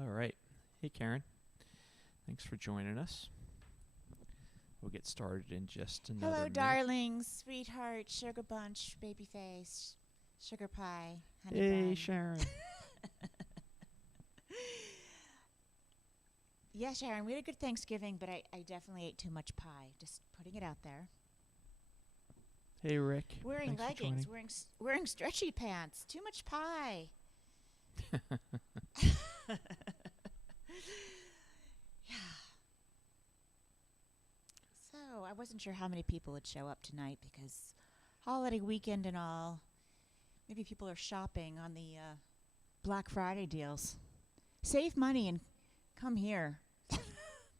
All right. Hey, Karen. Thanks for joining us. We'll get started in just another Hello, minute. darlings, sweetheart, sugar bunch, baby face, sugar pie, honey Hey, bun. Sharon. Yeah, Sharon, we had a good Thanksgiving, but I definitely ate too much pie. Just putting it out there. Hey, Rick. Wearing Thanks for leggings, joining. wearing stretchy pants. Too much pie. Yeah. So I wasn't sure how many people would show up tonight because holiday weekend and all. Maybe people are shopping on the Black Friday deals. Save money and come here.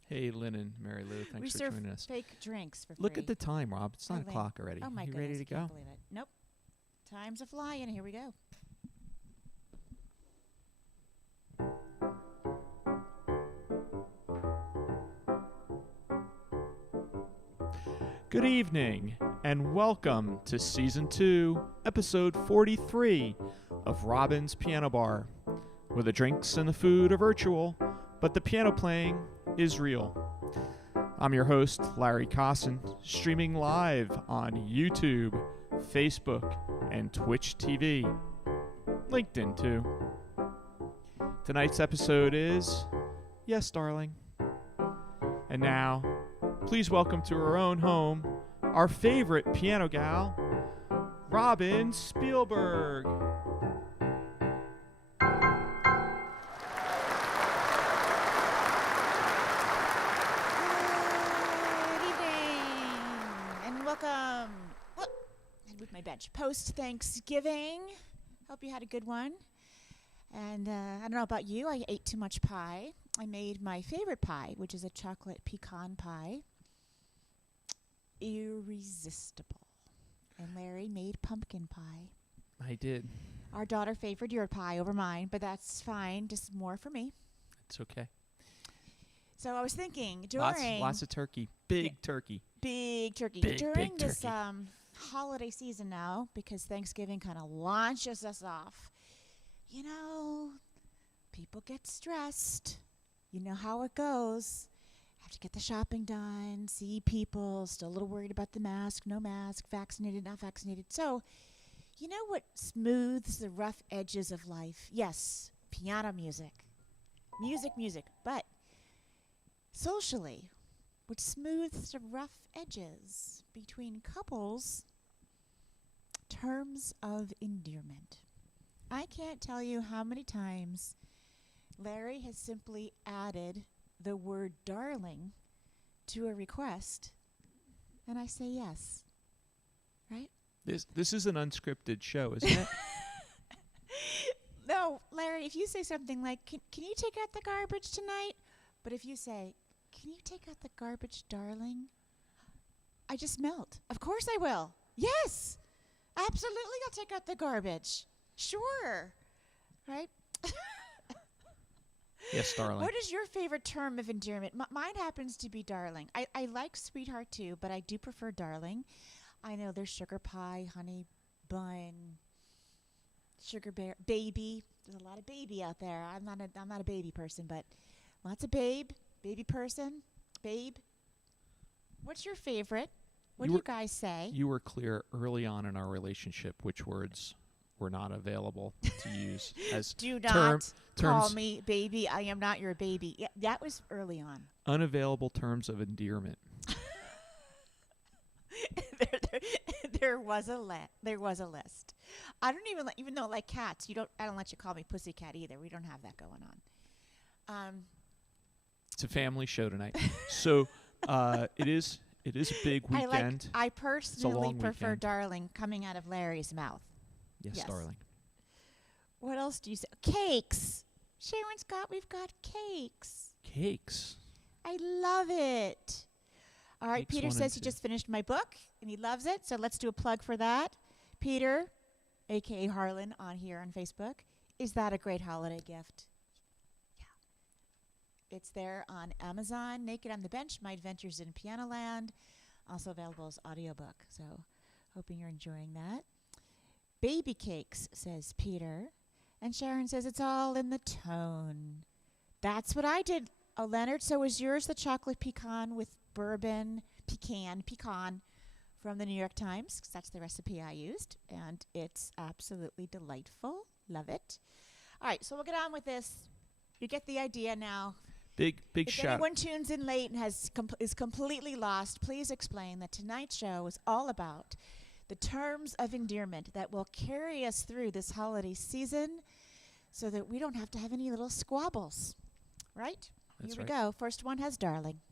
Hey, Lynn and Mary Lou. We Thanks for serve joining us. fake drinks for free. Look at the time, Rob. It's 9 Lynn. o'clock already. Oh my You goodness, ready to I can't go? believe it. Nope. Time's a flying. Here we go. Good evening, and welcome to Season 2, Episode 43 of Robin's Piano Bar, where the drinks and the food are virtual, but the piano playing is real. I'm your host, Larry Cosson, streaming live on YouTube, Facebook, and Twitch TV. LinkedIn, too. Tonight's episode is Yes, Darling. And now, please welcome to her own home, our favorite piano gal, Robin Spielberg. Good evening and welcome. Oh, I moved my bench. Post Thanksgiving. Hope you had a good one. And I don't know about you. I ate too much pie. I made my favorite pie, which is a chocolate pecan pie. Irresistible. And Larry made pumpkin pie. I did. Our daughter favored your pie over mine, but that's fine. Just more for me. It's okay. So I was thinking during Lots of turkey. Big turkey. big turkey Big during this turkey. holiday season now, because Thanksgiving kind of launches us off. You know, people get stressed. You know how it goes. Have to get the shopping done, see people, still a little worried about the mask, no mask, vaccinated, not vaccinated. So, you know what smooths the rough edges of life? Yes, piano music. Music. But socially, what smooths the rough edges between couples? Terms of endearment. I can't tell you how many times Larry has simply added the word darling to a request, and I say yes. Right? This is an unscripted show, isn't it? No, Larry, if you say something like, can you take out the garbage tonight? But if you say, can you take out the garbage, darling? I just melt. Of course I will. Yes. Absolutely, I'll take out the garbage. Sure. Right? Yes, darling. What is your favorite term of endearment? Mine happens to be darling. I like sweetheart too, but I do prefer darling. I know there's sugar pie, honey bun, sugar bear, baby. There's a lot of baby out there. I'm not a baby person, but lots of baby person, babe. What's your favorite? What do you guys say? You were clear early on in our relationship which words were not available to use as Do not call terms, me baby. I am not your baby. Yeah, that was early on. unavailable terms of endearment. There was a list. I don't even though like cats. I don't let you call me pussycat either. We don't have that going on. It's a family show tonight. So it is a big weekend. I personally long prefer weekend. darling coming out of Larry's mouth. Yes, darling. What else do you say? Cakes. We've got cakes. Cakes. I love it. All right, Cakes Peter 1 and says he 2. just finished my book and he loves it. So let's do a plug for that. Peter, aka Harlan, on here on Facebook. Is that a great holiday gift? Yeah. It's there on Amazon. Naked on the Bench, My Adventures in Pianoland. Also available as audiobook. So hoping you're enjoying that. Baby cakes, says Peter. And Sharon says it's all in the tone. That's what I did, Leonard. So was yours the chocolate pecan with bourbon, pecan from the New York Times? 'Cause that's the recipe I used, and it's absolutely delightful. Love it. All right, so we'll get on with this. You get the idea now. Big If shout. anyone tunes in late and is completely lost, please explain that tonight's show is all about the terms of endearment that will carry us through this holiday season so that we don't have to have any little squabbles. Right? That's Here we right. go. First one has darling.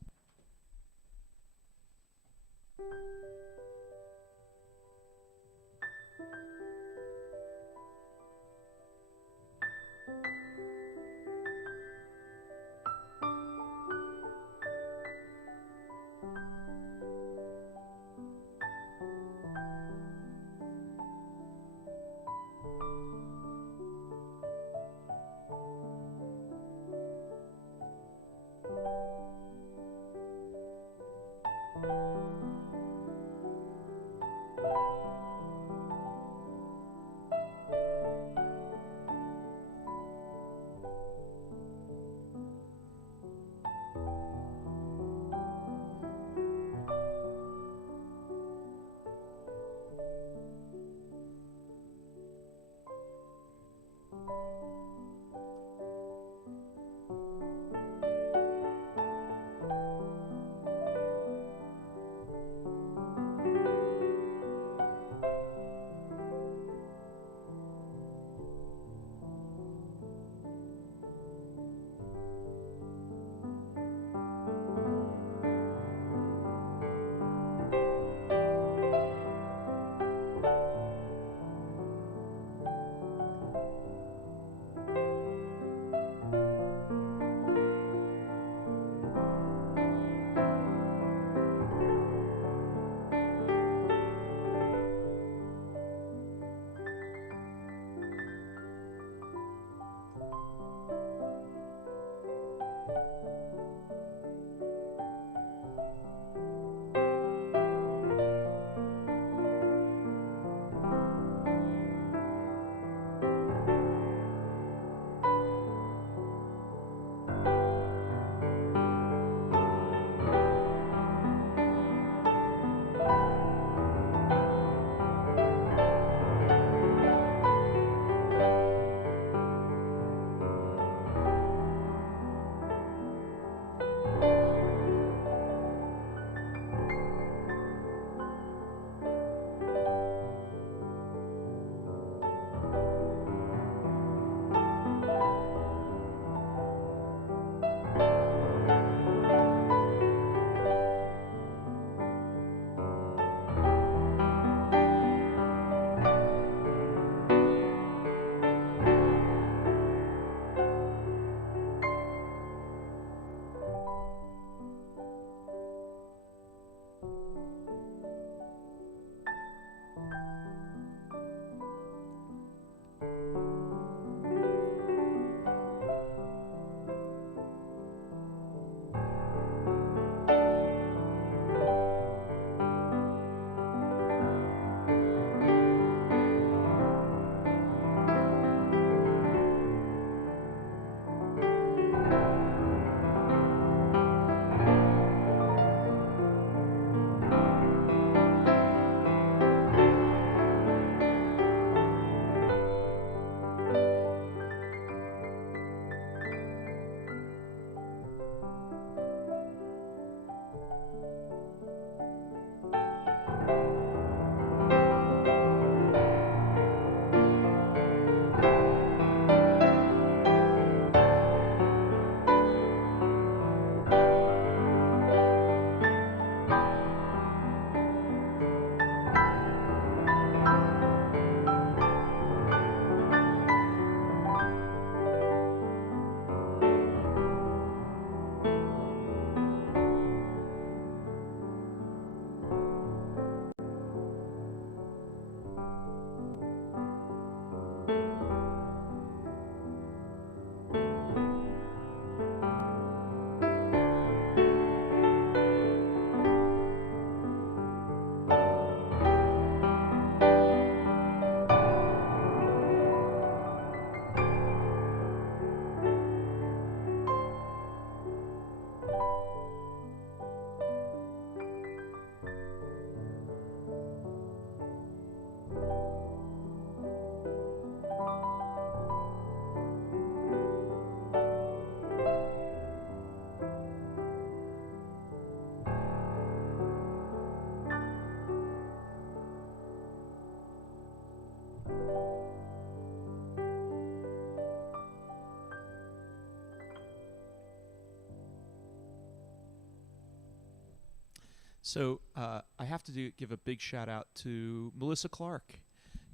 So I have to give a big shout out to Melissa Clark,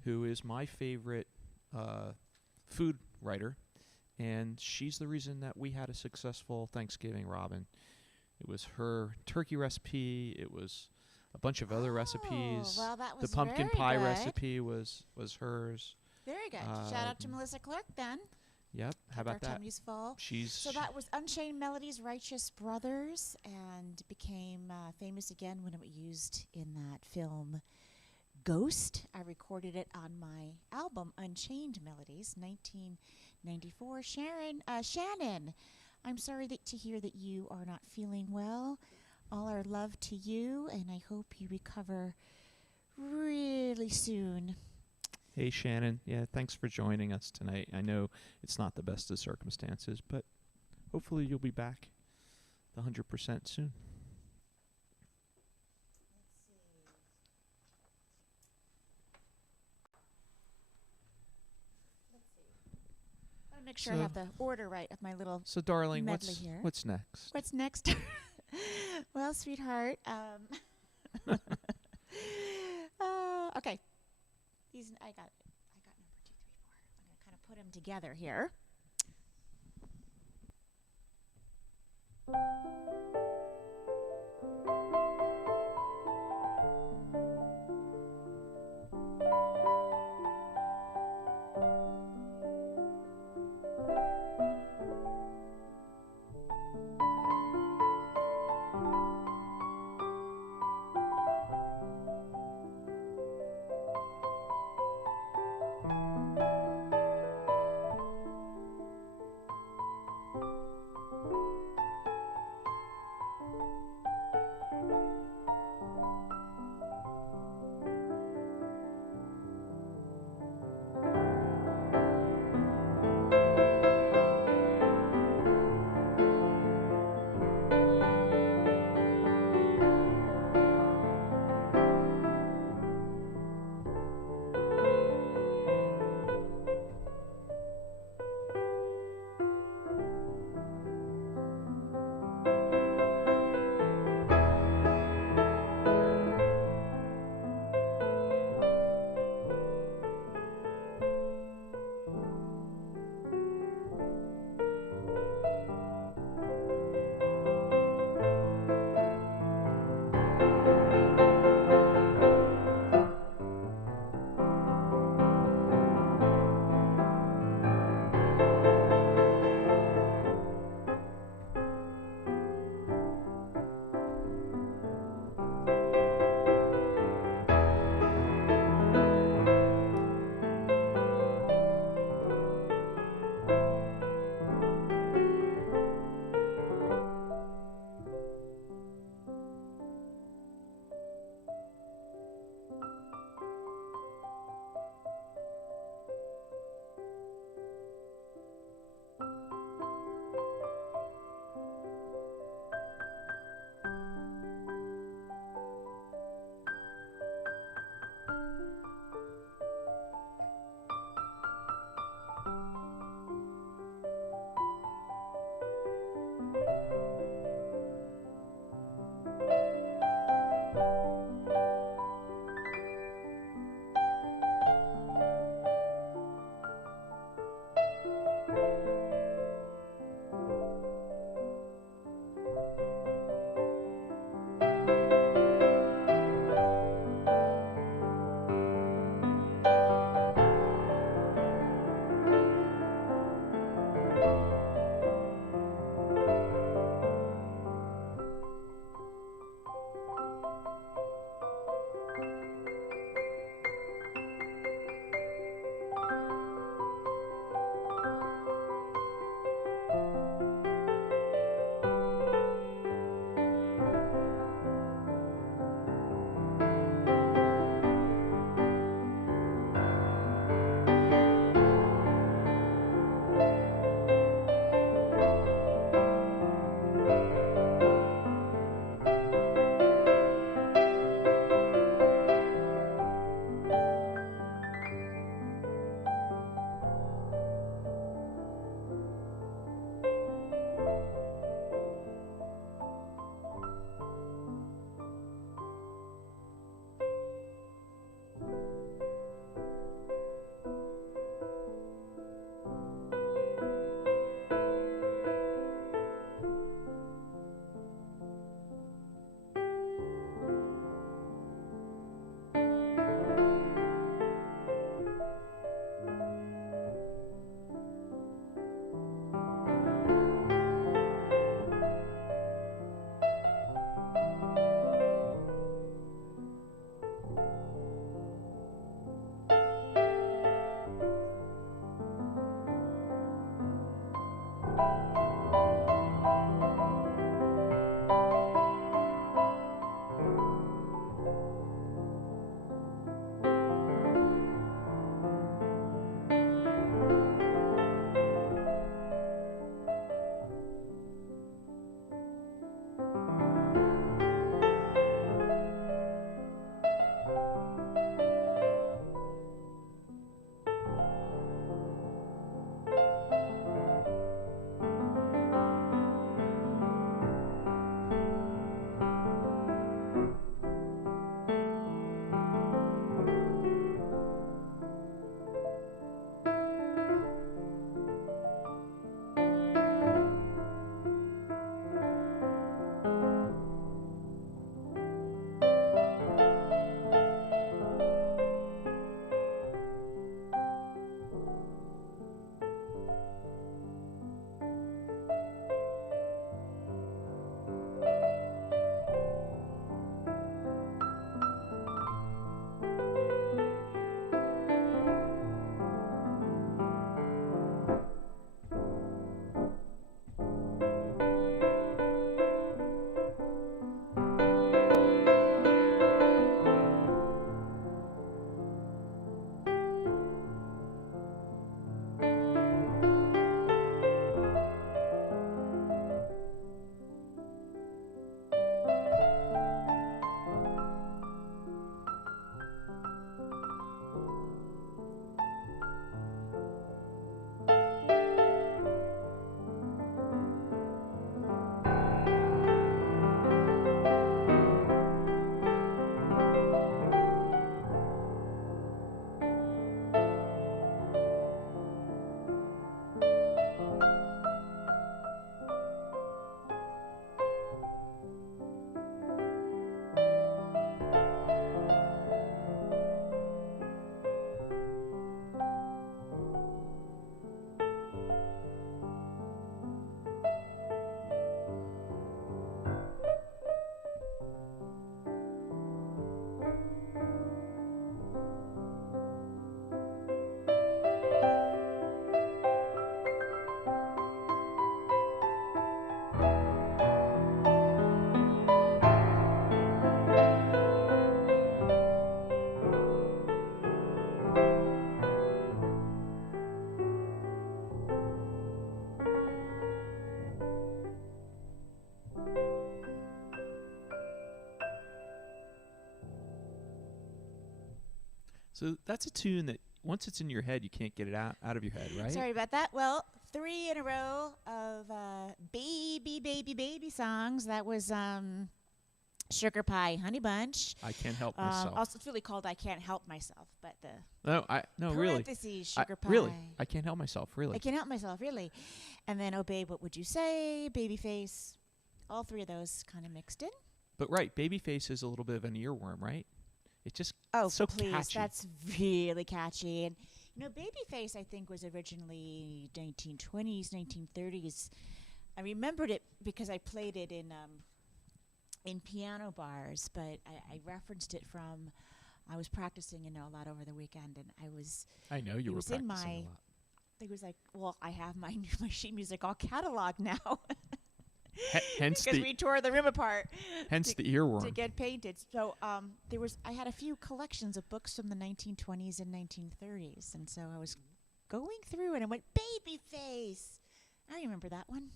who is my favorite food writer, and she's the reason that we had a successful Thanksgiving, Robin. It was her turkey recipe. It was a bunch of other recipes. Well, that was The pumpkin very pie good. recipe was hers. Very good. Shout out to Melissa Clark then. Yep. How Kept about our that? tummies full. She's So that was Unchained Melodies, Righteous Brothers, and became famous again when it was used in that film Ghost. I recorded it on my album Unchained Melodies, 1994. Shannon, I'm sorry to hear that you are not feeling well. All our love to you, and I hope you recover really soon. Hey, Shannon. Yeah, thanks for joining us tonight. I know it's not the best of circumstances, but hopefully you'll be back the 100% soon. I want to make sure I have the order right of my little So, darling, medley here. what's next? What's next? Well, sweetheart. Okay. These I got number 2, 3, 4. I'm gonna kind of put them together here. So that's a tune that once it's in your head, you can't get it out of your head, right? Sorry about that. Well, 3 in a row of baby, baby, baby songs. That was Sugar Pie Honey Bunch. I can't help myself. Also, it's really called I Can't Help Myself, but the No, really. parentheses, Sugar Pie. Really, I can't help myself. Really. I Can't Help Myself, really. And then Oh Babe, What Would You Say, Babyface. All 3 of those kind of mixed in. But right, Babyface is a little bit of an earworm, right? It's just Oh, so please, catchy. that's really catchy. And Babyface, I think, was originally 1920s, 1930s. I remembered it because I played it in piano bars, but I referenced it from. I was practicing, a lot over the weekend, and I know you it were was in practicing my- a lot. it was like, well, I have my sheet music all cataloged now Hence because the we tore the room apart the to earworm. get painted. So I had a few collections of books from the 1920s and 1930s, and so I was going through and I went, Babyface. I remember that one.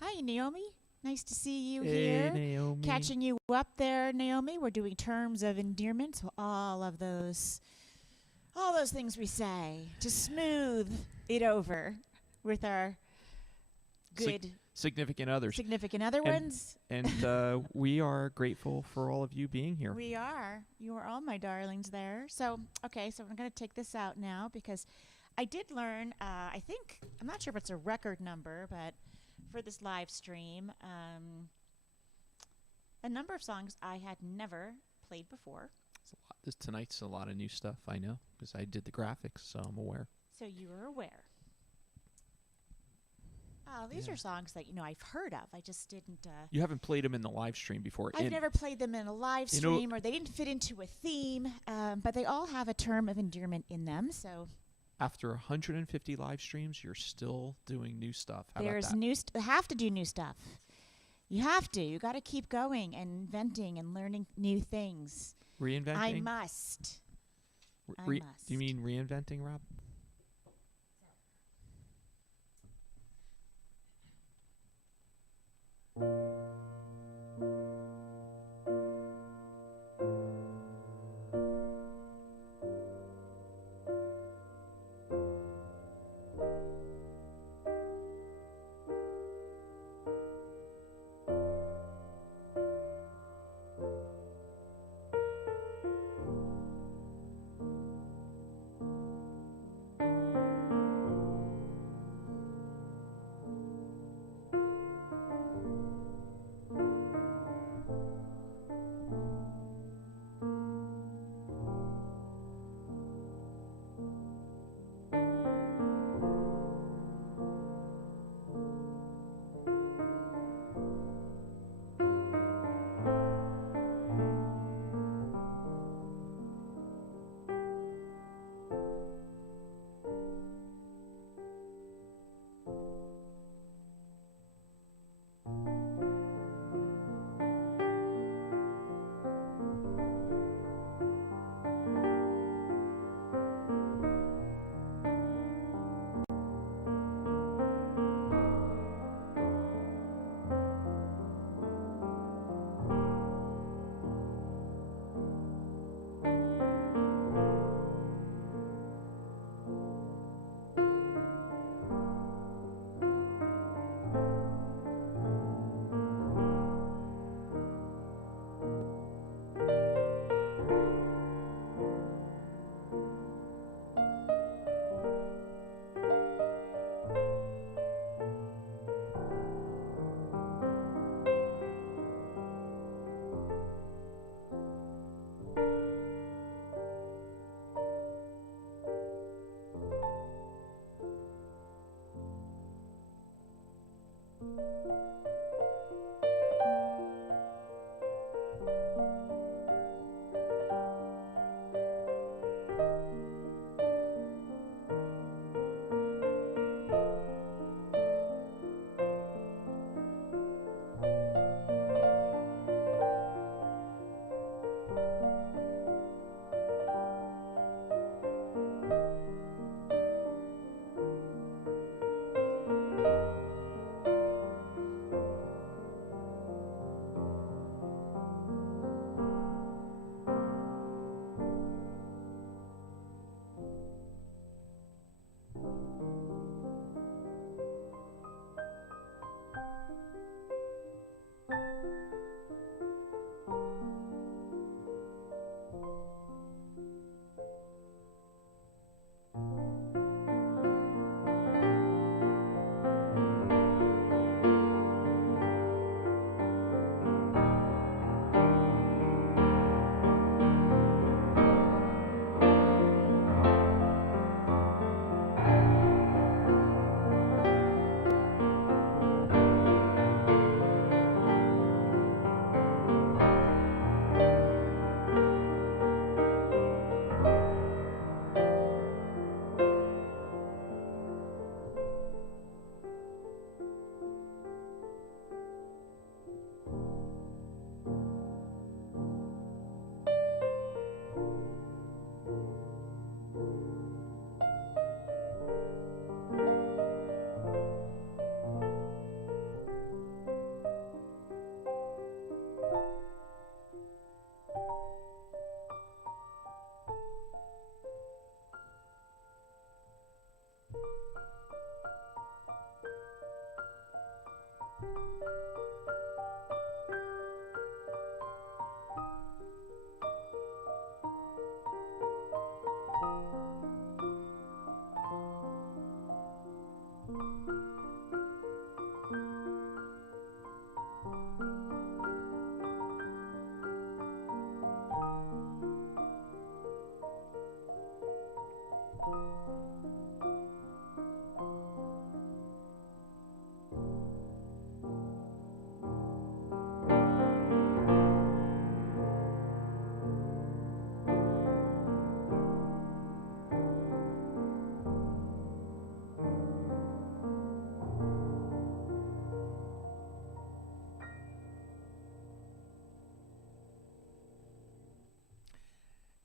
Hi, Naomi. Nice to see you Hey, here. Naomi. Catching you up there, Naomi. We're doing terms of endearment, so all those things we say to smooth it over with our good Significant others. significant other And- ones. And we are grateful for all of you being here. We are. You are all my darlings there. So, okay, so I'm going to take this out now because I did learn, I think, I'm not sure if it's a record number, but for this live stream, a number of songs I had never played before. Tonight's a lot of new stuff, I know, because I did the graphics, so I'm aware. So you are aware. Oh, these Yeah. are songs that, I've heard of. I just didn't. You haven't played them in the live stream before. I've never played them in a live You know- stream, or they didn't fit into a theme, but they all have a term of endearment in them. So After 150 live streams, you're still doing new stuff. How there's about that? have to do new stuff. You have to. You got to keep going and inventing and learning new things. Reinventing? I must. I Do you must. mean reinventing, Rob?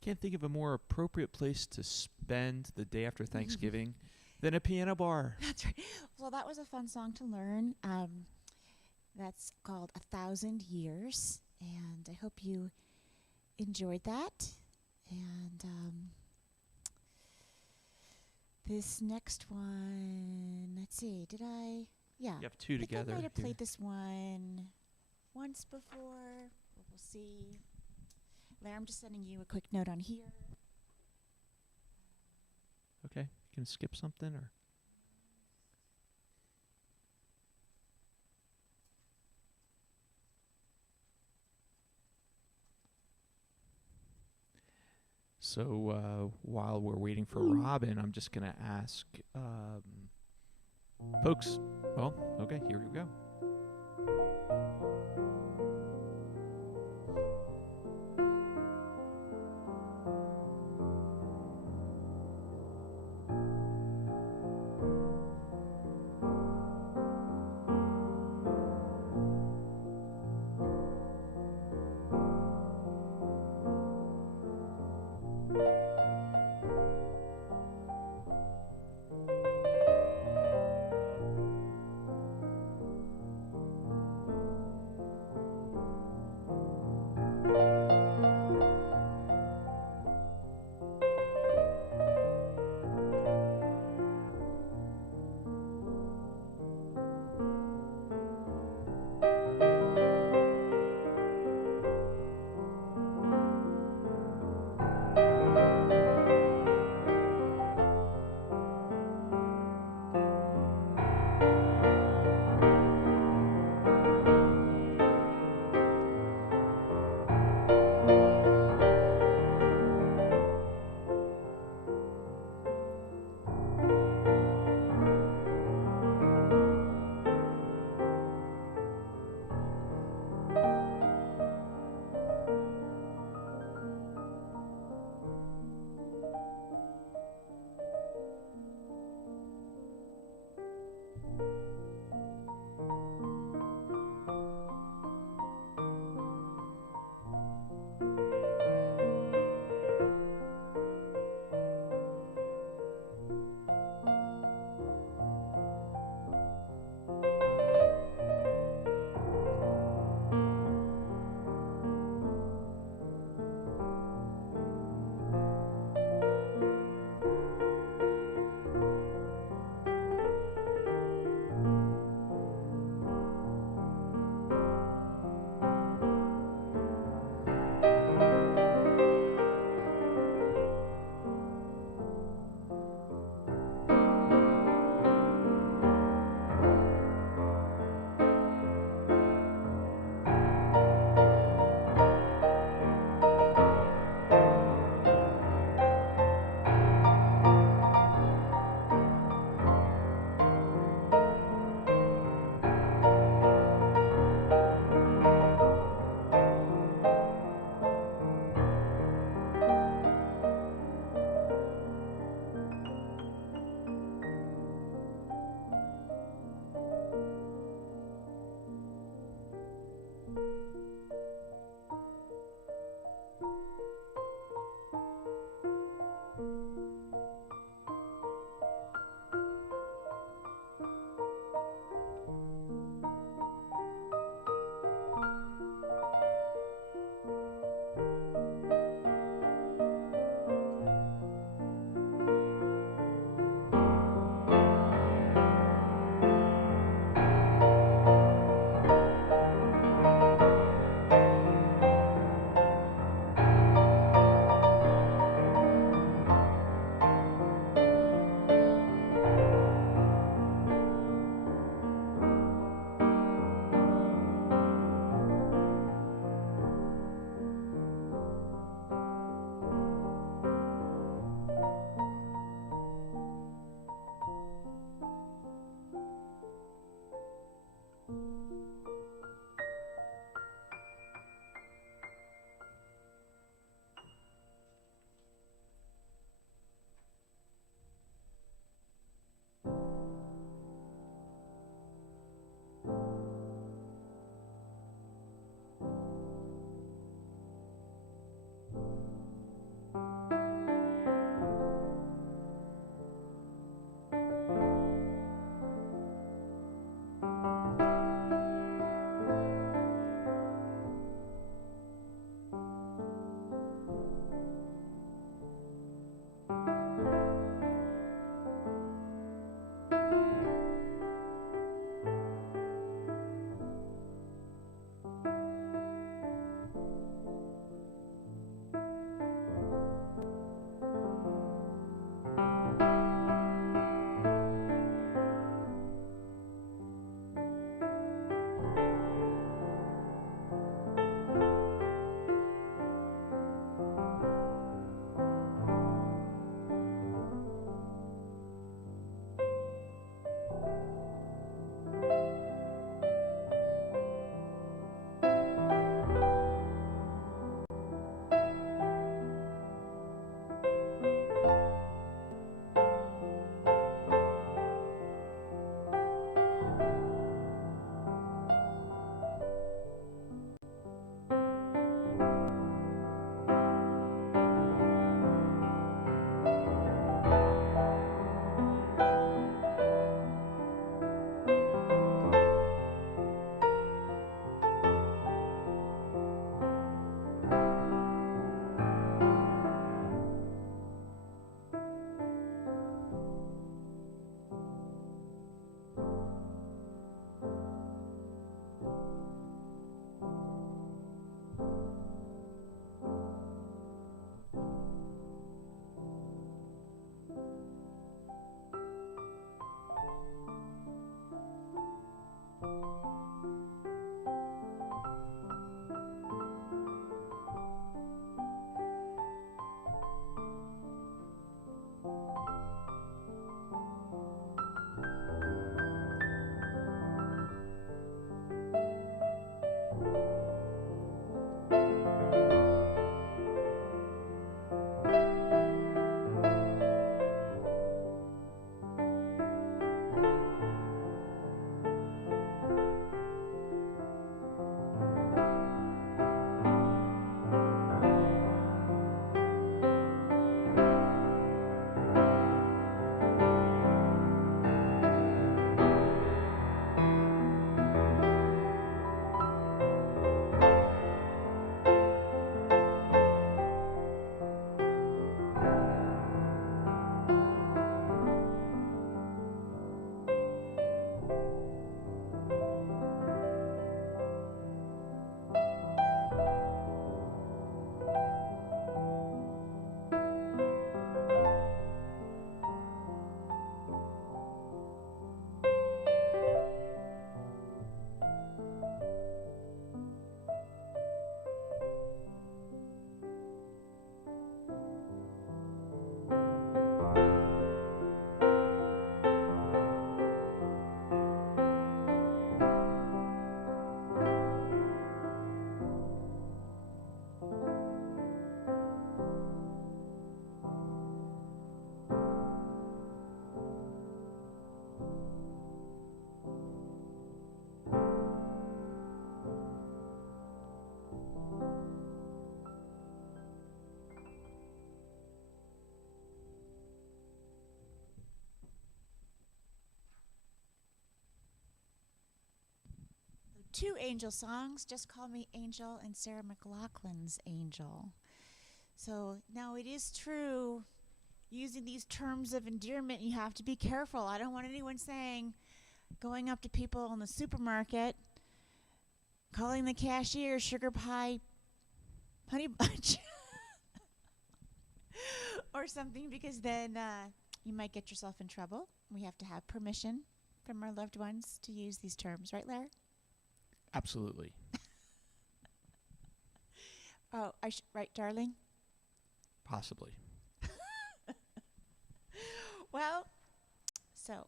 can't think of a more appropriate place to spend the day after Thanksgiving than a piano bar. That's right. Well, that was a fun song to learn. That's called 1,000 Years, and I hope you enjoyed that. And this next one, let's see, did I? Yeah. You have two I think together. I might have here. played this one once before. We'll see. Larry, I'm just sending you a quick note on here. Okay. You can skip something or. So while we're waiting for Robin, I'm just going to ask folks. Well, okay, here we go. 2 Angel songs. Just call me Angel and Sarah McLachlan's Angel. So now it is true, using these terms of endearment, you have to be careful. I don't want anyone saying, going up to people in the supermarket, calling the cashier sugar pie honey bunch or something, because then you might get yourself in trouble. We have to have permission from our loved ones to use these terms, right, Larry? Absolutely. Oh, right, darling? Possibly. Well, so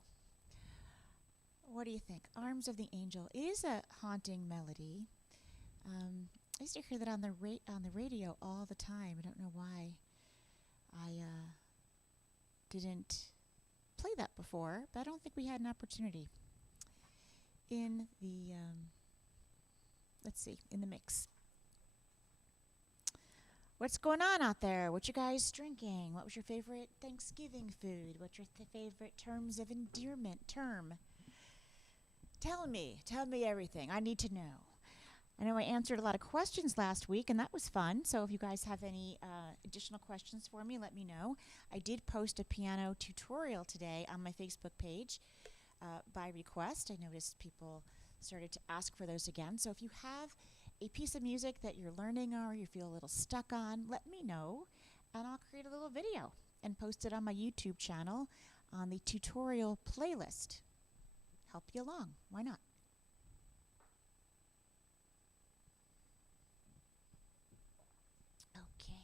what do you think? Arms of the Angel. It is a haunting melody. I used to hear that on the radio all the time. I don't know why I didn't play that before, but I don't think we had an opportunity in the in the mix. What's going on out there? What you guys drinking? What was your favorite Thanksgiving food? What's your favorite terms of endearment term? Tell me everything. I need to know. I know I answered a lot of questions last week, and that was fun. So if you guys have any additional questions for me, let me know. I did post a piano tutorial today on my Facebook page by request. I noticed people started to ask for those again. So if you have a piece of music that you're learning or you feel a little stuck on, let me know, and I'll create a little video and post it on my YouTube channel on the tutorial playlist. Help you along. Why not? Okay.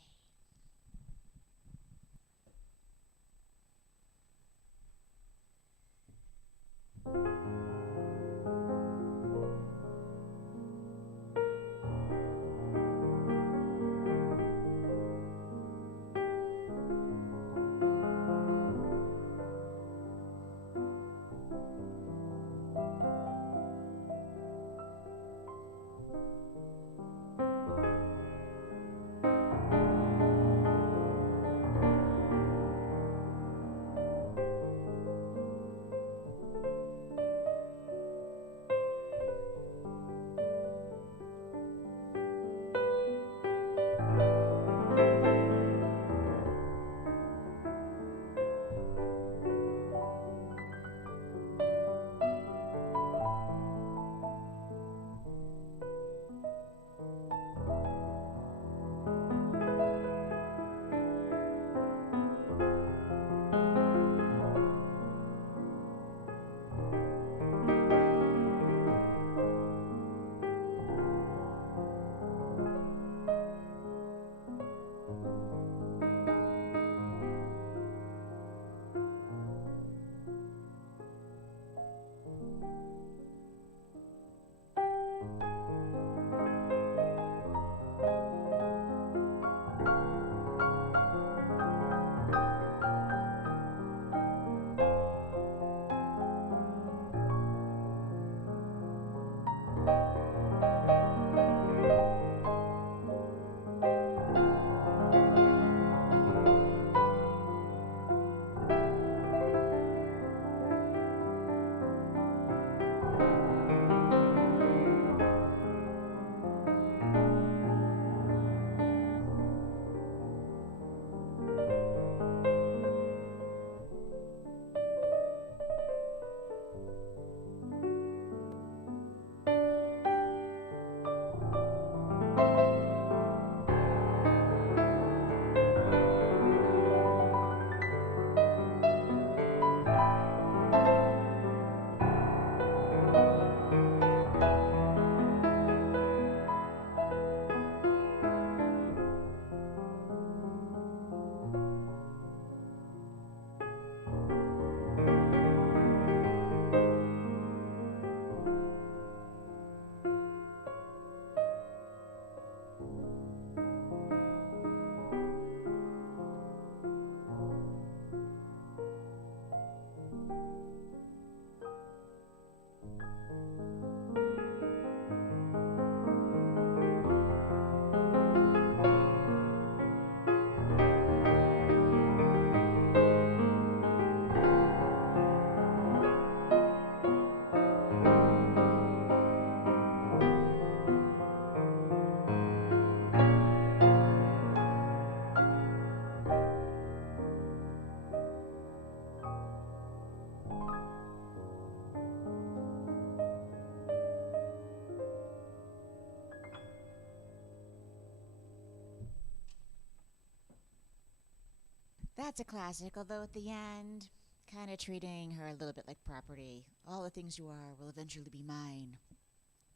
That's a classic, although at the end, kind of treating her a little bit like property. All the things you are will eventually be mine.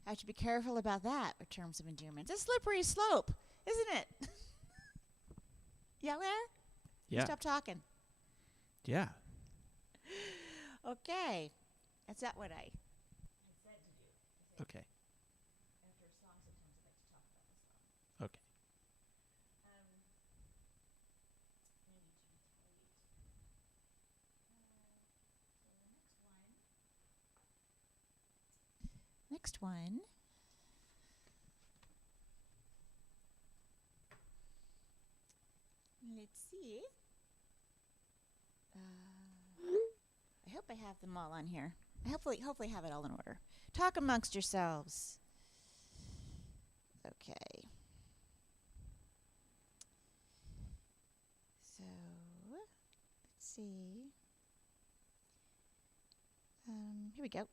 Have to be careful about that with terms of endearment. It's a slippery slope, isn't it? Yeah, Where? Yeah. Stop talking. Yeah. Okay. That's not what I. Okay. Okay. Next one. Let's see. I hope I have them all on here. I hopefully have it all in order. Talk amongst yourselves. Okay. So let's see. Here we go.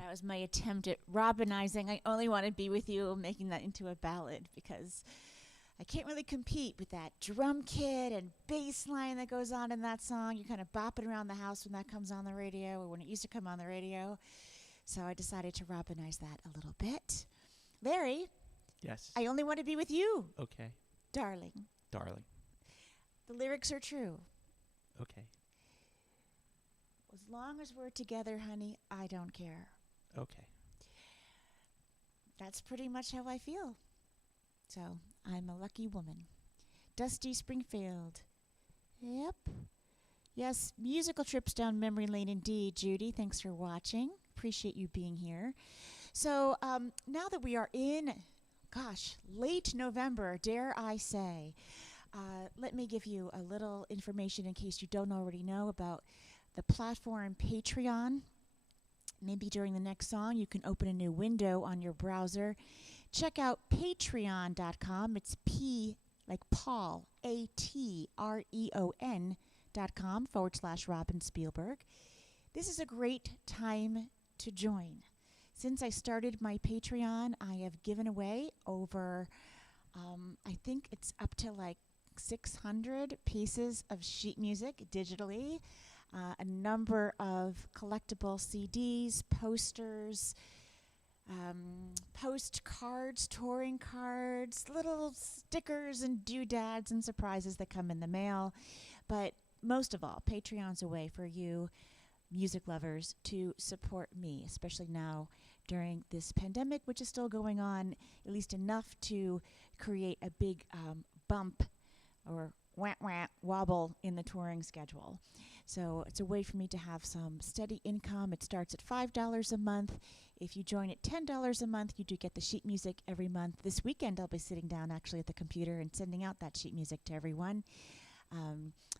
That was my attempt at Robinizing I Only Want to Be With You, making that into a ballad, because I can't really compete with that drum kit and bass line that goes on in that song. You're kind of bopping around the house when that comes on the radio, or when it used to come on the radio. So I decided to Robinize that a little bit. Larry, Yes. I only want to be with you, Okay. darling. Darling. The lyrics are true. Okay. As long as we're together, honey, I don't care. Okay. That's pretty much how I feel. So I'm a lucky woman. Dusty Springfield. Yep. Yes, musical trips down memory lane indeed, Judy. Thanks for watching. Appreciate you being here. So now that we are in, late November, dare I say, let me give you a little information in case you don't already know about the platform Patreon. Maybe during the next song, you can open a new window on your browser. Check out patreon.com. It's P like Paul, ATREON.com/Robin Spielberg. This is a great time to join. Since I started my Patreon, I have given away over, I think it's up to like 600 pieces of sheet music digitally, a number of collectible CDs, posters, postcards, touring cards, little stickers and doodads and surprises that come in the mail. But most of all, Patreon's a way for you music lovers to support me, especially now during this pandemic, which is still going on, at least enough to create a big bump or wobble in the touring schedule. So it's a way for me to have some steady income. It starts at $5 a month. If you join at $10 a month, you do get the sheet music every month. This weekend, I'll be sitting down actually at the computer and sending out that sheet music to everyone.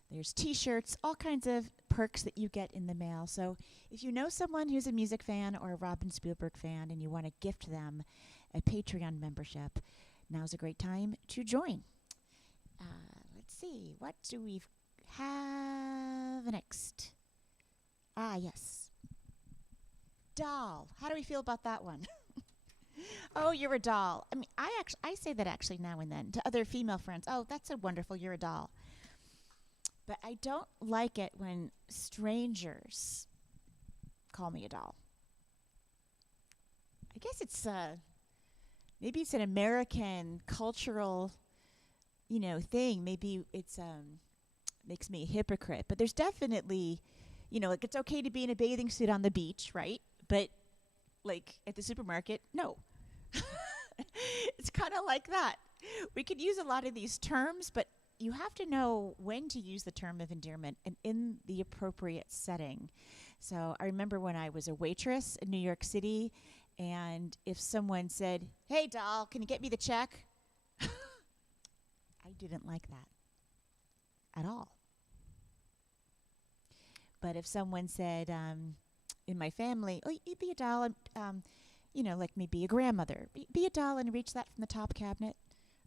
There's T-shirts, all kinds of perks that you get in the mail. So if you know someone who's a music fan or a Robin Spielberg fan and you want to gift them a Patreon membership, now's a great time to join. Let's see, what do we have next? Yes. Doll. How do we feel about that one? Oh, you're a doll. I mean, I say that actually now and then to other female friends. Oh, that's so wonderful. You're a doll. But I don't like it when strangers call me a doll. I guess it's maybe it's an American cultural, thing. Maybe it's makes me a hypocrite. But there's definitely, like it's okay to be in a bathing suit on the beach, right? But like at the supermarket, no. It's kind of like that. We could use a lot of these terms, but you have to know when to use the term of endearment and in the appropriate setting. So I remember when I was a waitress in New York City, and if someone said, "Hey, doll, can you get me the check?" I didn't like that at all. But if someone said, in my family, "Oh, you be a doll," like maybe a grandmother, be a doll and reach that from the top cabinet,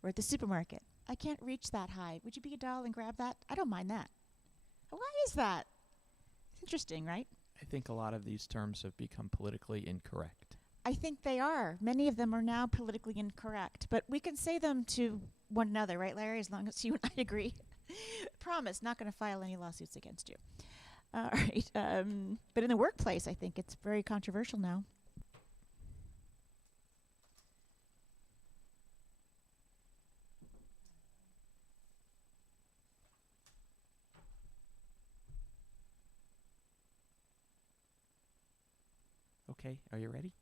or at the supermarket. I can't reach that high. Would you be a doll and grab that? I don't mind that. Why is that? It's interesting, right? I think a lot of these terms have become politically incorrect. I think they are. Many of them are now politically incorrect. But we can say them to one another, right, Larry, as long as you and I agree? Promise, not going to file any lawsuits against you. All right. But in the workplace, I think it's very controversial now. Okay, are you ready?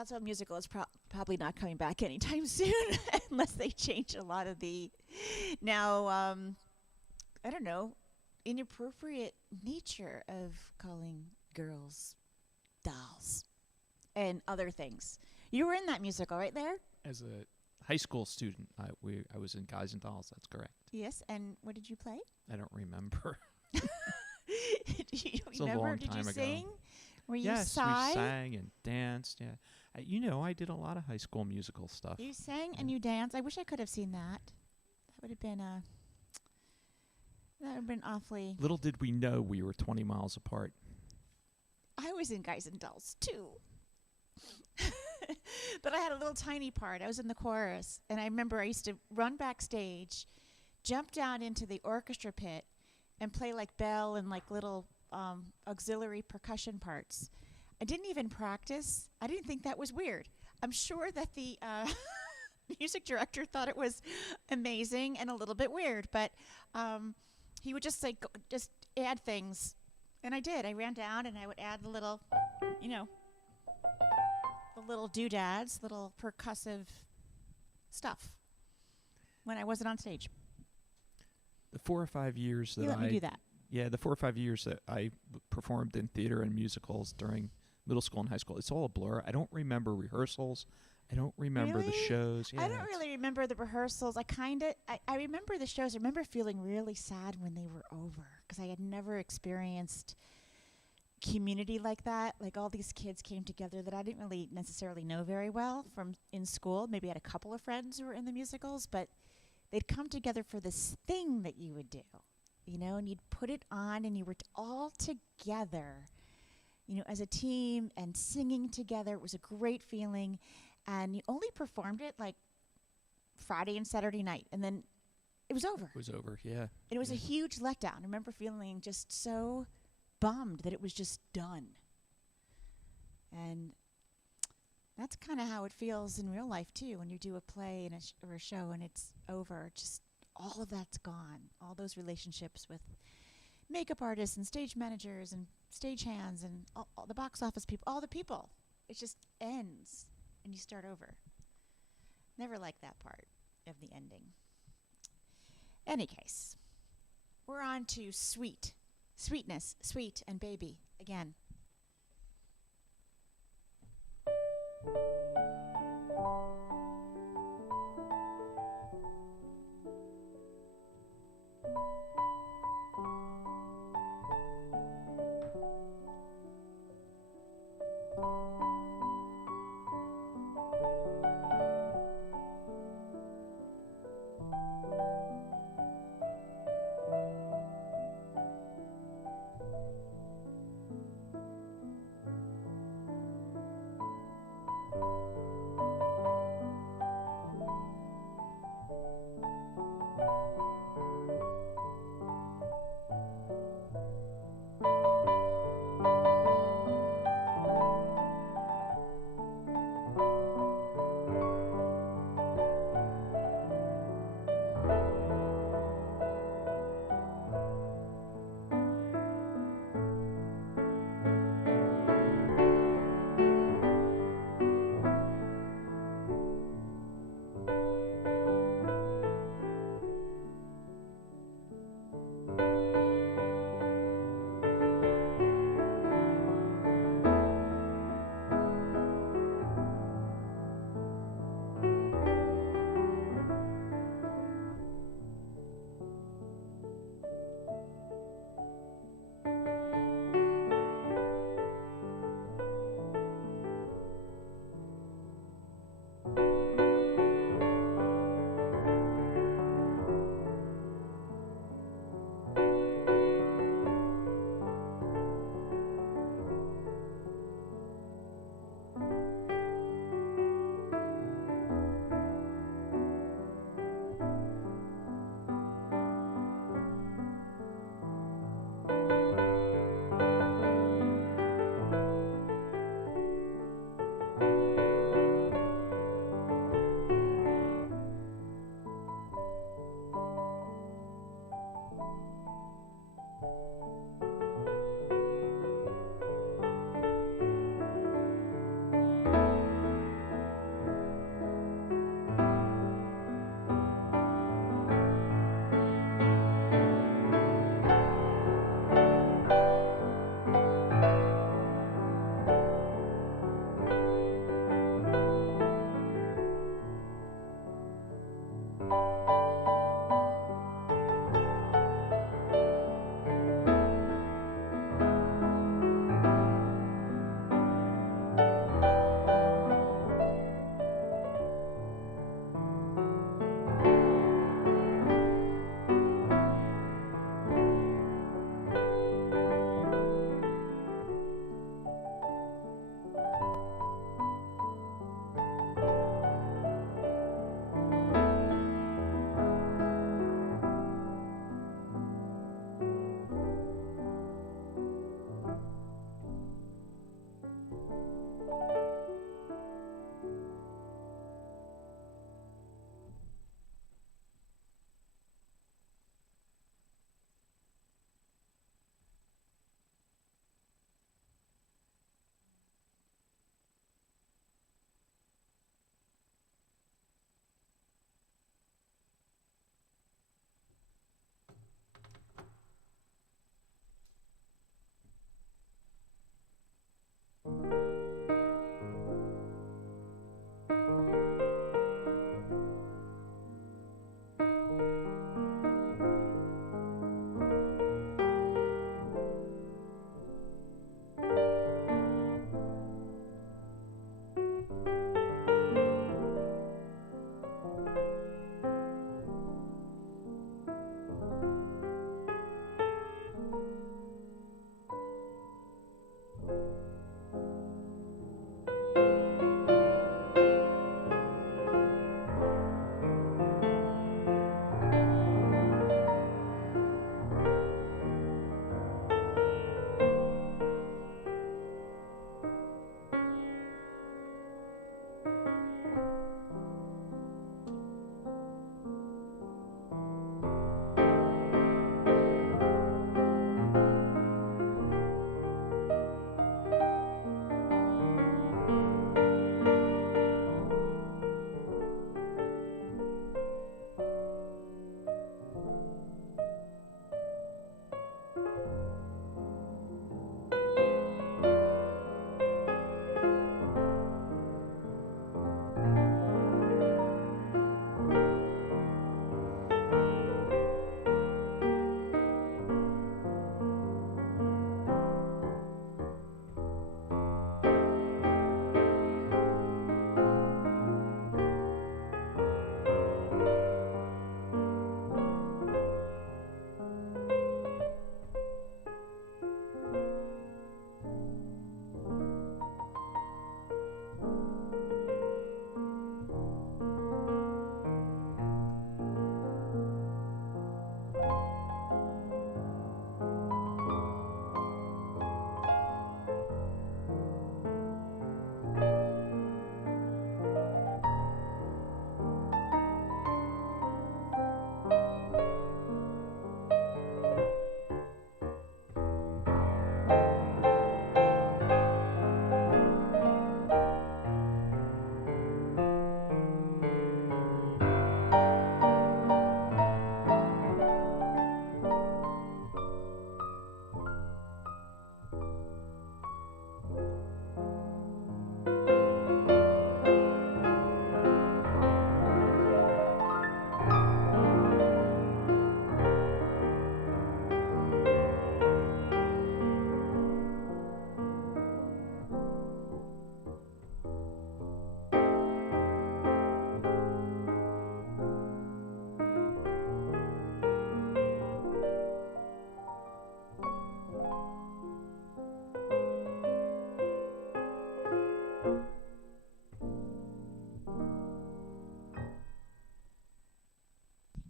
That's why musical is probably not coming back anytime soon unless they change a lot of the now I don't know, inappropriate nature of calling girls dolls and other things. You were in that musical, right there? As a high school student, I was in Guys and Dolls. That's correct. Yes, and what did you play? I don't remember. Do you It's a remember? long Did time you ago. sing? Were you Yes, sigh? we sang and danced. Yeah, I did a lot of high school musical stuff. You sang and you danced. I wish I could have seen that. That would have been awfully. Little did we know we were 20 miles apart. I was in Guys and Dolls too. But I had a little tiny part. I was in the chorus, and I remember I used to run backstage, jump down into the orchestra pit, and play like bell and like little auxiliary percussion parts. I didn't even practice. I didn't think that was weird. I'm sure that the music director thought it was amazing and a little bit weird, but he would just say, just add things. And I did. I ran down and I would add the little, the little doodads, little percussive stuff when I wasn't on stage. The 4 or 5 years that You let me do that. Yeah, the 4 or 5 years that I performed in theater and musicals during middle school and high school, it's all a blur. I don't remember rehearsals. I don't remember the Really? shows. Yeah, I don't really remember the rehearsals. I remember the shows. I remember feeling really sad when they were over because I had never experienced community like that. Like all these kids came together that I didn't really necessarily know very well from in school. Maybe I had a couple of friends who were in the musicals, but they'd come together for this thing that you would do, and you'd put it on and you were all together, as a team and singing together. It was a great feeling. And you only performed it like Friday and Saturday night, and then it was over. It was over, yeah. And it was a huge letdown. I remember feeling just so bummed that it was just done. And that's kind of how it feels in real life, too, when you do a play and or a show and it's over. Just all of that's gone. All those relationships with makeup artists and stage managers and stage hands and all the box office people, all the people. It just ends. And you start over. Never liked that part of the ending. Any case, we're on to sweet. Sweetness, sweet, and baby again.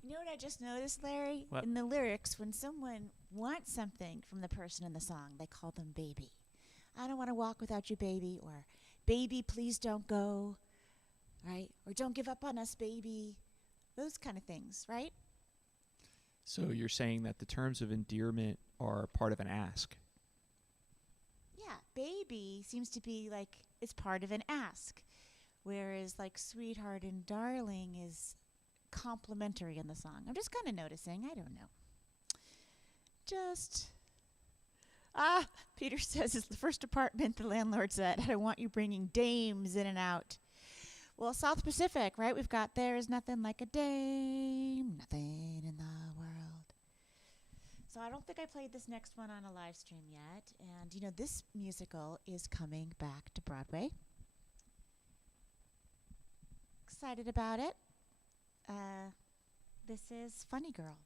You know what I just noticed, Larry? What? In the lyrics, when someone wants something from the person in the song, they call them baby. I don't want to walk without you, baby, or baby, please don't go, right? Or don't give up on us, baby. Those kind of things, right? So you're saying that the terms of endearment are part of an ask. Yeah, baby seems to be like it's part of an ask, whereas like sweetheart and darling is complimentary in the song. I'm just kind of noticing. I don't know. Just Peter says it's the first apartment the landlord's at. I don't want you bringing dames in and out. Well, South Pacific, right? We've got There Is Nothing Like a Dame, Nothing in the World. So I don't think I played this next one on a live stream yet. And, you know, this musical is coming back to Broadway. Excited about it. This is Funny Girl.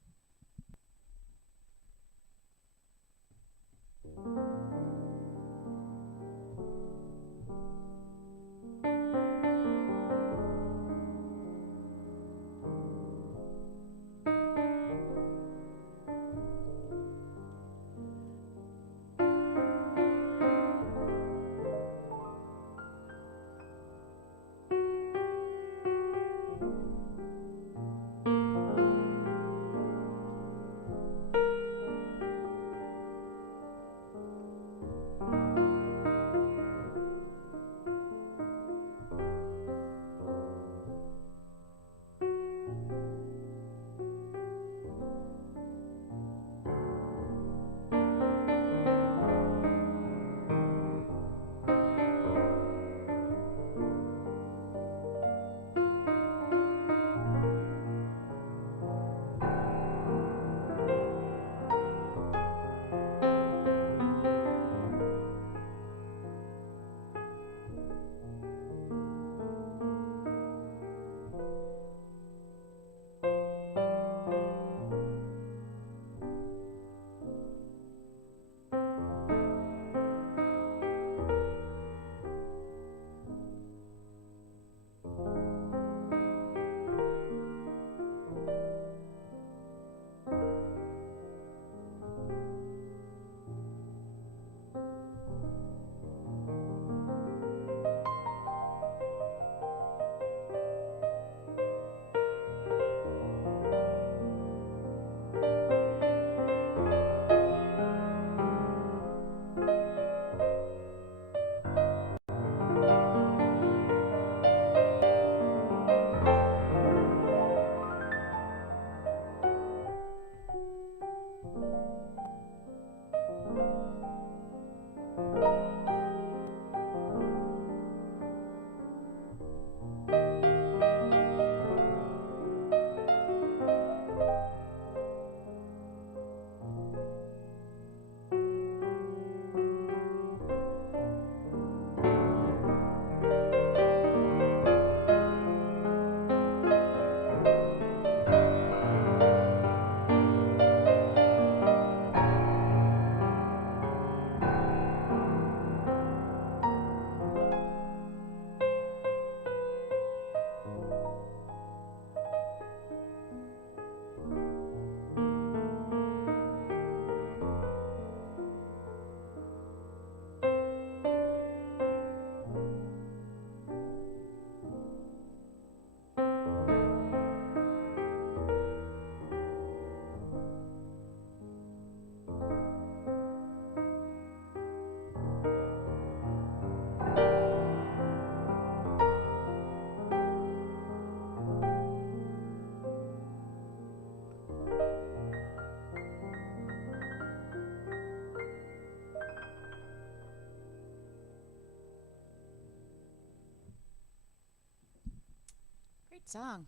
Great song.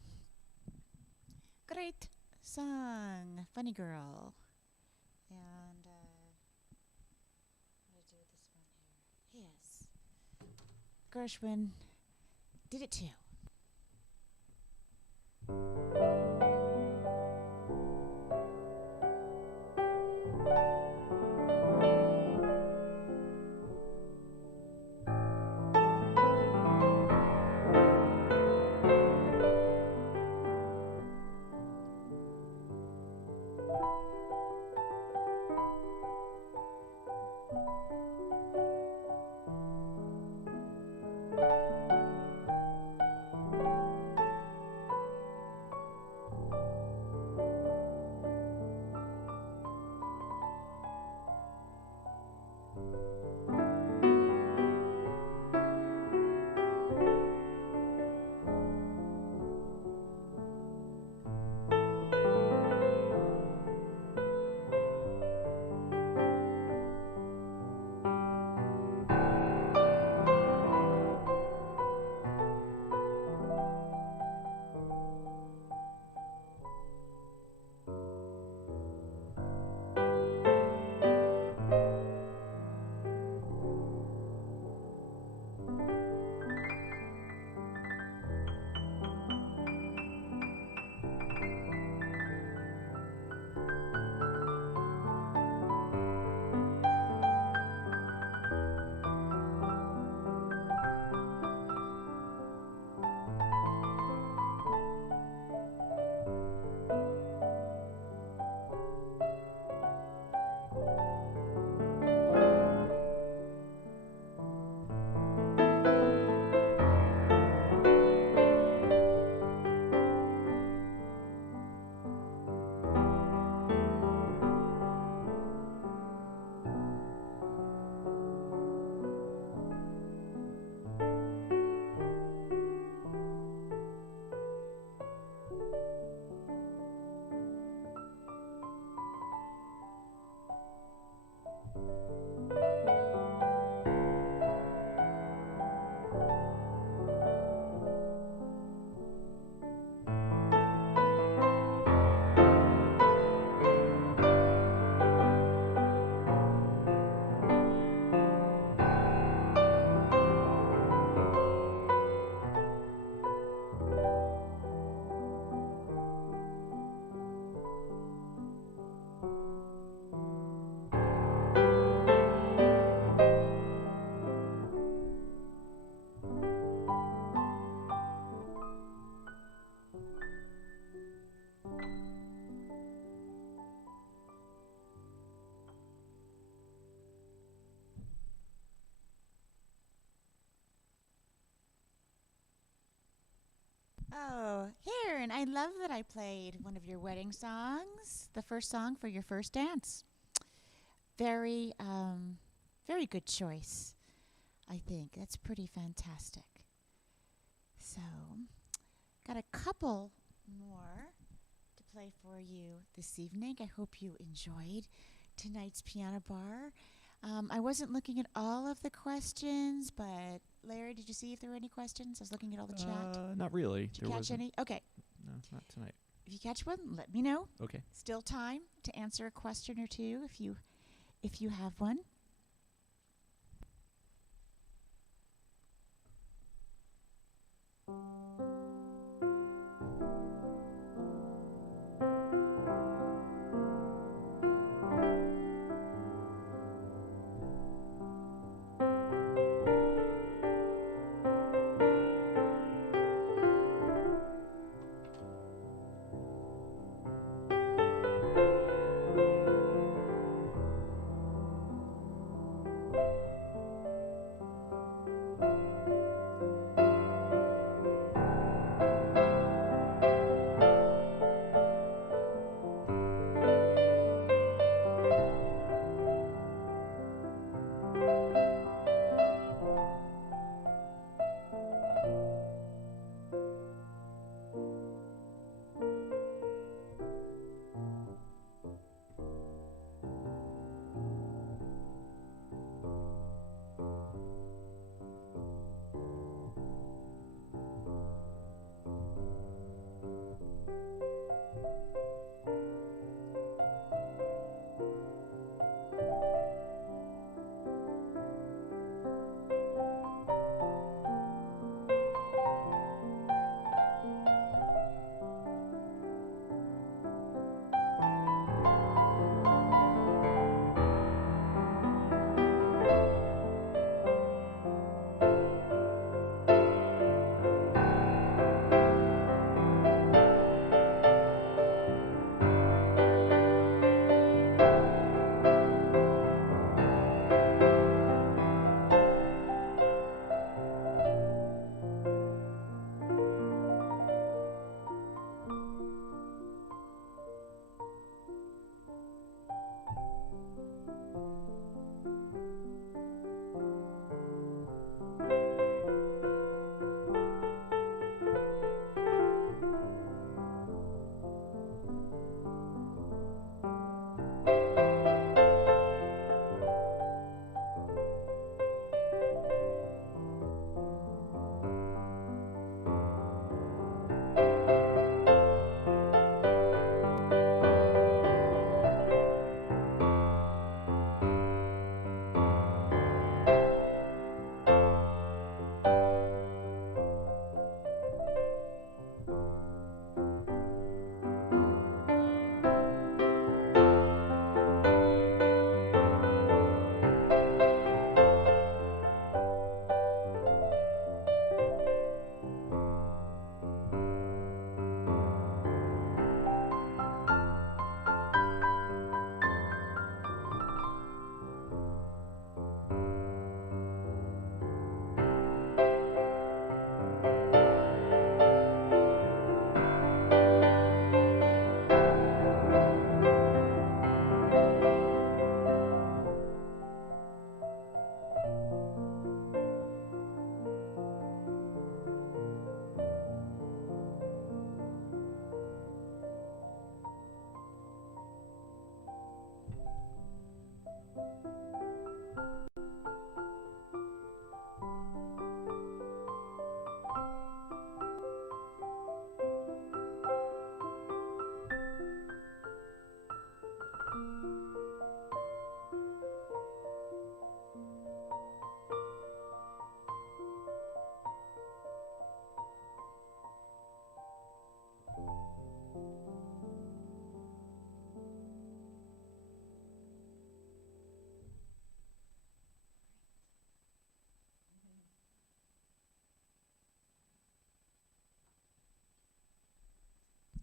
Great song. Funny Girl. And what do I do with this one here? Yes. Gershwin did it too. Oh, Aaron, I love that I played one of your wedding songs, the first song for your first dance. Very, very good choice, I think. That's pretty fantastic. So, got a couple more to play for you this evening. I hope you enjoyed tonight's piano bar. I wasn't looking at all of the questions, but Larry, did you see if there were any questions? I was looking at all the chat. Not really. Did you catch any? Okay. No, not tonight. If you catch one, let me know. Okay. Still time to answer a question or two if you have one.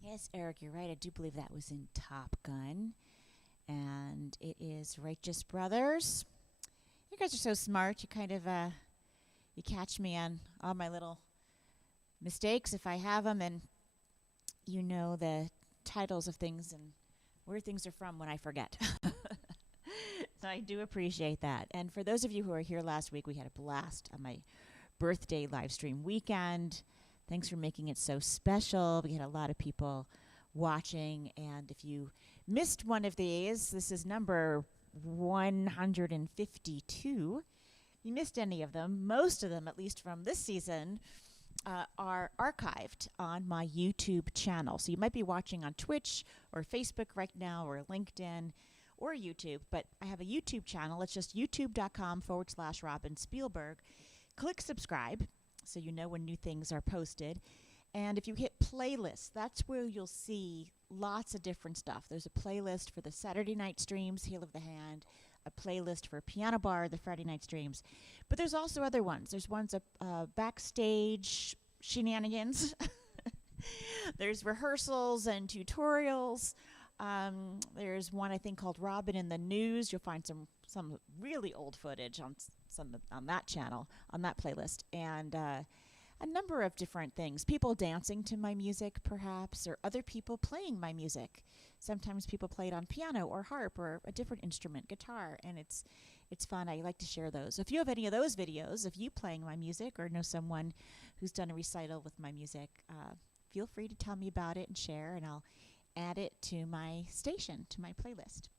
Yes, Eric, you're right. I do believe that was in Top Gun. And it is Righteous Brothers. You guys are so smart. You kind of, you catch me on all my little mistakes if I have them, and you know the titles of things and where things are from when I forget. So I do appreciate that. And for those of you who were here last week, we had a blast on my birthday live stream weekend. Thanks for making it so special. We had a lot of people watching. And if you missed one of these, this is number 152. If you missed any of them, most of them, at least from this season, are archived on my YouTube channel. So you might be watching on Twitch or Facebook right now or LinkedIn or YouTube, but I have a YouTube channel. It's just youtube.com/Robin Spielberg. Click subscribe so you know when new things are posted. And if you hit playlists, that's where you'll see lots of different stuff. There's a playlist for the Saturday night streams, Heal of the Hand, a playlist for Piano Bar, the Friday night streams. But there's also other ones. There's ones backstage shenanigans. There's rehearsals and tutorials. There's one I think called Robin in the News. You'll find some really old footage on that channel, on that playlist, and a number of different things. People dancing to my music, perhaps, or other people playing my music. Sometimes people play it on piano or harp or a different instrument, guitar, and it's fun. I like to share those. If you have any of those videos of you playing my music or know someone who's done a recital with my music, feel free to tell me about it and share, and I'll add it to my station, to my playlist.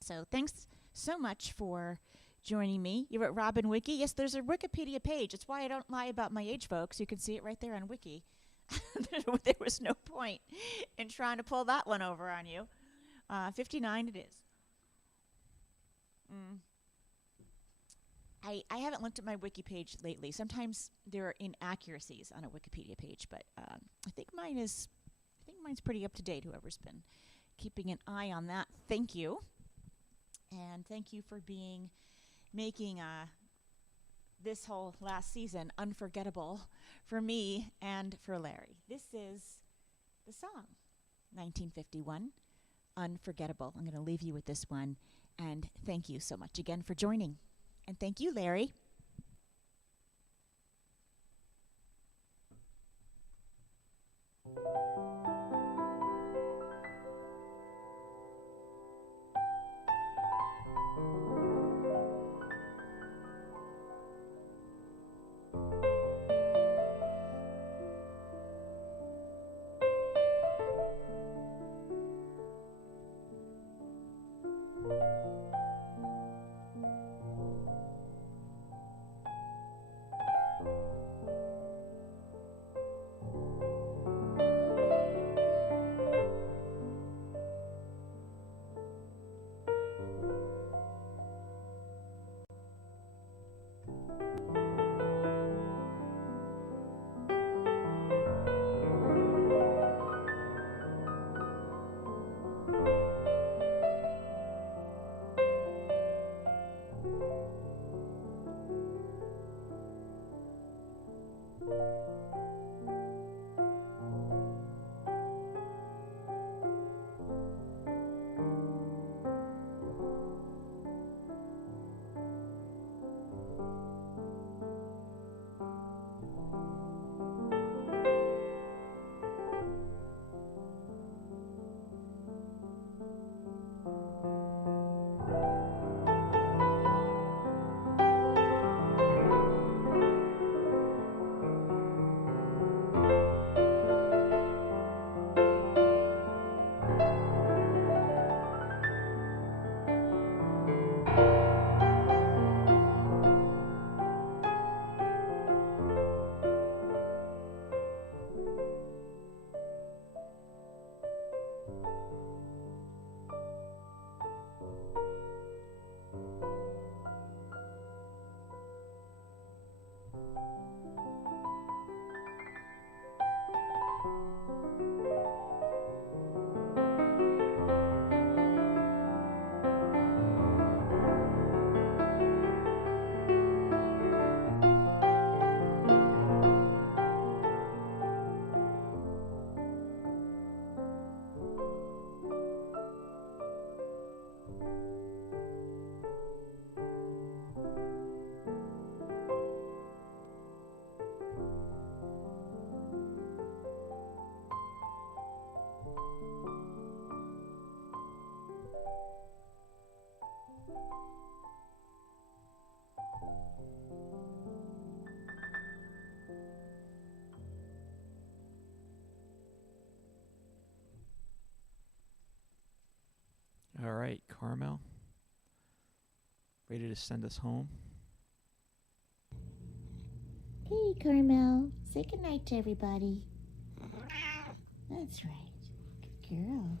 So thanks so much for joining me. You're at Robin Wiki. Yes, there's a Wikipedia page. It's why I don't lie about my age, folks. You can see it right there on Wiki. There was no point in trying to pull that one over on you. 59 it is. I haven't looked at my Wiki page lately. Sometimes there are inaccuracies on a Wikipedia page, but I think mine's pretty up to date. Whoever's been keeping an eye on that, thank you, and thank you for making this whole last season unforgettable for me and for Larry. This is the song, 1951, Unforgettable. I'm going to leave you with this one, and thank you so much again for joining, and thank you, Larry. All right, Carmel. Ready to send us home? Hey, Carmel. Say goodnight to everybody. That's right. Good girl.